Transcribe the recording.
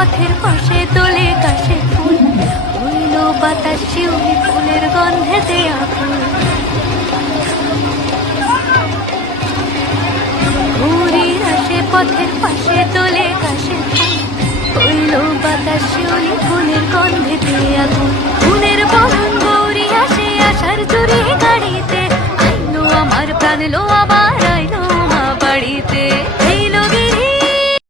পথের পাশে তোলে কাশে ফুল, হইল বাতাস শিউলি ফুলের গন্ধেতে আকুল। ঘুড়ির আসে পথের পাশে তোলে কাশে ফুল, হইল বাতাস শিউলি ফুলের গন্ধেতে আকুল। ফুলের বরণ গৌরী আসে আশার জুড়ে গাড়িতে, আইলো আমার প্রাণ লো আবার আইলো মা বাড়িতে।